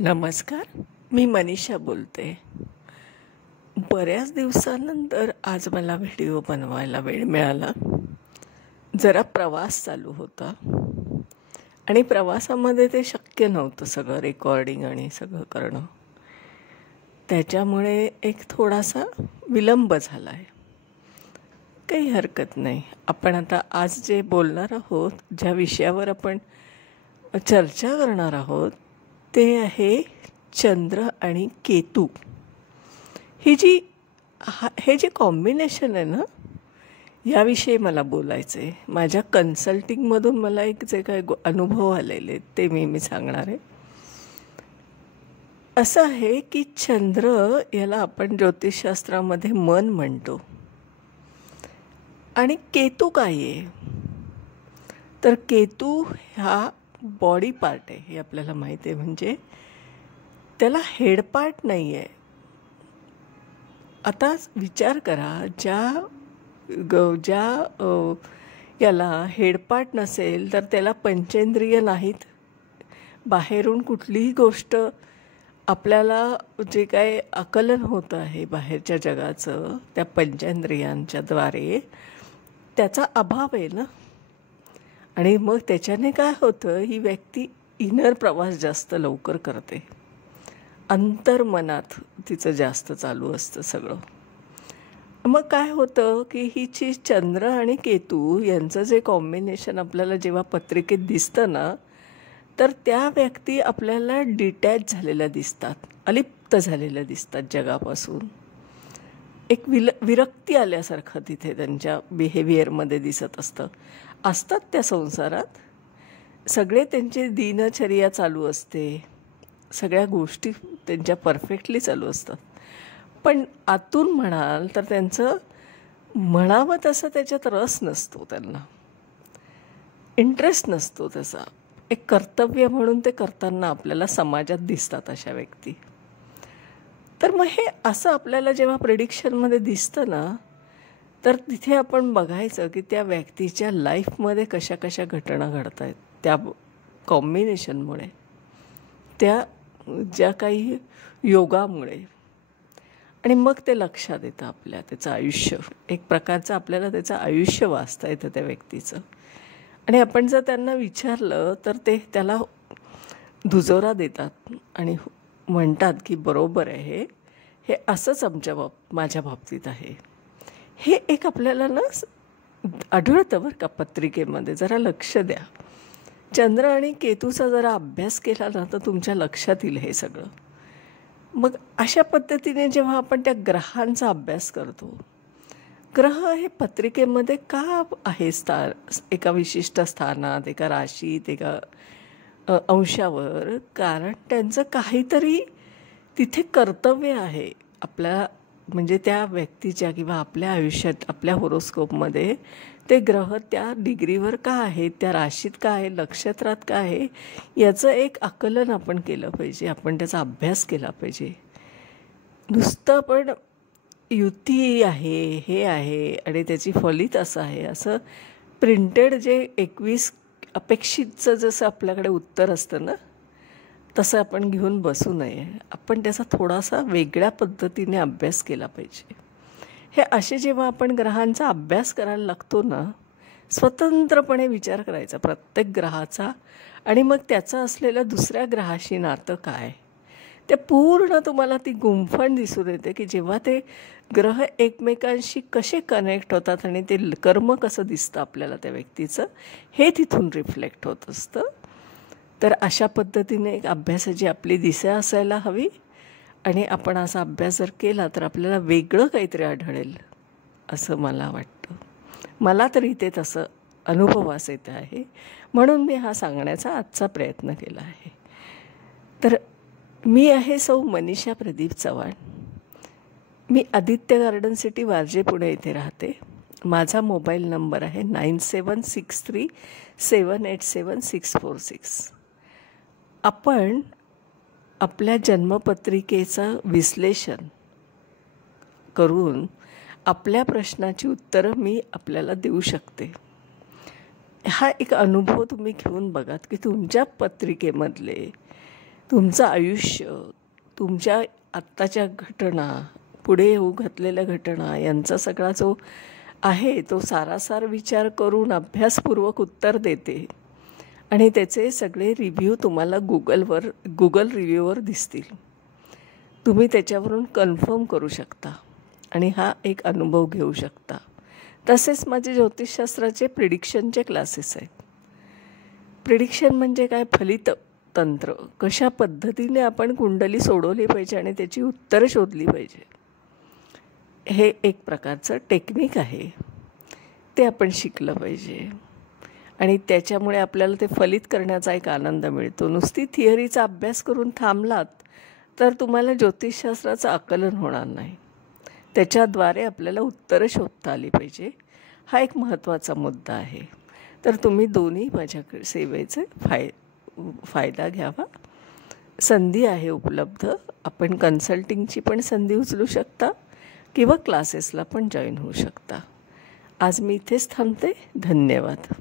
नमस्कार. मी मनीषा बोलते. बऱ्याच दिवसानंतर आज मला व्हिडिओ बनवायला वेळ मिळाला. जरा प्रवास चालू होता आणि प्रवासामध्ये ते शक्य नव्हतं सगळं रेकॉर्डिंग आणि सगळं करणं. त्याच्यामुळे एक थोडासा विलंब झाला आहे. काही हरकत नाही. आपण आता आज जे बोलणार आहोत, ज्या विषयावर आपण चर्चा करणार आहोत ते आहे चंद्र आणि केतू. हे जे कॉम्बिनेशन आहे ना, याविषयी मला बोलायचं आहे. माझ्या कन्सल्टिंगमधून मला एक जे काही अनुभव आलेले ते मी सांगणार आहे. असं आहे की चंद्र याला आपण ज्योतिषशास्त्रामध्ये मन म्हणतो आणि केतू काय आहे, तर केतू हा बॉडी पार्ट आहे. हे आपल्याला माहिती आहे. म्हणजे त्याला हेड पार्ट नाही आहे. आता विचार करा, ज्या याला हेडपार्ट नसेल तर त्याला पंचेंद्रिय नाहीत. बाहेरून कुठलीही गोष्ट आपल्याला जे काय आकलन होतं आहे बाहेरच्या जगाचं त्या पंचेंद्रियांच्या द्वारे, त्याचा अभाव आहे ना. आणि मग त्याच्याने काय होतं, ही व्यक्ती इनर प्रवास जास्त लवकर करते. अंतर्मनात तिचं जास्त चालू असतं सगळं. मग काय होतं की हिची चंद्र आणि केतू यांचं जे कॉम्बिनेशन आपल्याला जेव्हा पत्रिकेत दिसतं ना, तर त्या व्यक्ती आपल्याला डिटॅच झालेल्या दिसतात, अलिप्त झालेल्या दिसतात जगापासून. एक विरक्ती आल्यासारखं तिथे त्यांच्या बिहेवियरमध्ये दिसत असतात त्या संसारात. सगळे त्यांची दिनचर्या चालू असते, सगळ्या गोष्टी त्यांच्या परफेक्टली चालू असतात. पण आतून म्हणाल तर त्यांचं म्हणावं तसं त्याच्यात रस नसतो, त्यांना इंटरेस्ट नसतो त्याचा. एक कर्तव्य म्हणून ते करताना आपल्याला समाजात दिसतात अशा व्यक्ती. तर मग हे असं आपल्याला जेव्हा प्रेडिक्शनमध्ये दिसतं ना, तर तिथे आपण बघायचं की त्या व्यक्तीच्या लाईफमध्ये कशा कशा घटना घडत आहेत त्या कॉम्बिनेशनमुळे, त्या ज्या काही योगामुळे. आणि मग ते लक्षात येतं आपल्या त्याचं आयुष्य. एक प्रकारचं आपल्याला त्याचं आयुष्य वाचता येतं त्या व्यक्तीचं. आणि आपण जर त्यांना विचारलं तर ते त्याला दुजोरा देतात आणि म्हणतात की बरोबर आहे, हे असंच माझ्या बाबतीत आहे. हे एक आपल्याला ना आढळतं बरं का पत्रिकेमध्ये. जरा लक्ष द्या. चंद्र आणि केतूचा जरा अभ्यास केला ना तर तुमच्या लक्षात येईल हे सगळं. मग अशा पद्धतीने जेव्हा आपण त्या ग्रहांचा अभ्यास करतो, ग्रह हे पत्रिकेमध्ये का आहे एका विशिष्ट स्थानात, एका राशीत, एका अंशावर, कारण त्यांचं काहीतरी तिथे कर्तव्य आहे आपल्या, म्हणजे त्या व्यक्तीच्या किंवा आपल्या आयुष्यात, आपल्या होरोस्कोपमध्ये ते ग्रह त्या डिग्रीवर का आहेत, त्या राशीत का आहे, नक्षत्रात का आहे, याचं एक आकलन आपण केलं पाहिजे. आपण त्याचा अभ्यास केला पाहिजे. नुसतं पण युती आहे, हे आहे आणि त्याची फलित असं आहे, असं प्रिंटेड जे 21 अपेक्षितचं जसं आपल्याकडे उत्तर असतं ना, तसं आपण घेऊन बसू नये. आपण त्याचा थोडासा वेगळ्या पद्धतीने अभ्यास केला पाहिजे. हे असे जेव्हा आपण ग्रहांचा अभ्यास करायला लागतो ना, स्वतंत्रपणे विचार करायचा प्रत्येक ग्रहाचा, आणि मग त्याचं असलेल्या दुसऱ्या ग्रहाशी नातं काय, ते पूर्ण तुम्हाला ती गुंफण दिसून येते की जेव्हा ते ग्रह एकमेकांशी कसे कनेक्ट होतात आणि ते कर्म कसं दिसतं आपल्याला त्या व्यक्तीचं, हे तिथून रिफ्लेक्ट होत असतं. तर अशा पद्धतीने एक अभ्यासाची आपली दिशा असायला हवी. आणि आपण असा अभ्यास जर केला तर आपल्याला वेगळं काहीतरी आढळेल असं मला वाटतं. मला तरी ते तसं अनुभवास येत आहे, म्हणून मी हा सांगण्याचा आजचा प्रयत्न केला आहे. तर मी आहे सौ मनीषा प्रदीप चव्हाण. मी आदित्य गार्डन सिटी, वारजे, पुणे येथे राहते. माझा मोबाईल नंबर आहे 9763787646. आपण आपल्या जन्मपत्रिकेचं विश्लेषण करून आपल्या प्रश्नाची उत्तरं मी आपल्याला देऊ शकते. हा एक अनुभव तुम्ही घेऊन बघात की तुमच्या पत्रिकेमधले तुमचं आयुष्य, तुमच्या आत्ताच्या घटना, पुढे येऊ घातलेल्या घटना यांचा सगळा जो आहे तो सारासार विचार करून अभ्यासपूर्वक उत्तर देते आणि त्याचे सगळे रिव्ह्यू तुम्हाला गुगल रिव्ह्यूवर दिसतील. तुम्ही त्याच्यावरून कन्फर्म करू शकता आणि हा एक अनुभव घेऊ शकता. तसेच माझे ज्योतिषशास्त्राचे प्रिडिक्शनचे क्लासेस आहेत. प्रिडिक्शन म्हणजे काय? फलित तंत्र. कशा पद्धतीने आपण कुंडली सोडवली पाहिजे आणि त्याची उत्तरं शोधली पाहिजे, हे एक प्रकारचं टेक्निक आहे. ते आपण शिकलं पाहिजे आणि त्याच्यामुळे आपल्याला ते फलित करण्याचा एक आनंद मिळतो. नुसती थिअरीचा अभ्यास करून थांबलात तर तुम्हाला ज्योतिषशास्त्राचं आकलन होणार नाही. त्याच्याद्वारे आपल्याला उत्तरं शोधता आली पाहिजे. हा एक महत्त्वाचा मुद्दा आहे. तर तुम्ही दोन्ही माझ्या सेवेचे फायदा घ्यावा. संधी आहे उपलब्ध. आपण कन्सल्टिंगची पण संधी उचलू शकता किंवा क्लासेसला पण जॉईन होऊ शकता. आज मी इथेच थांबते. धन्यवाद.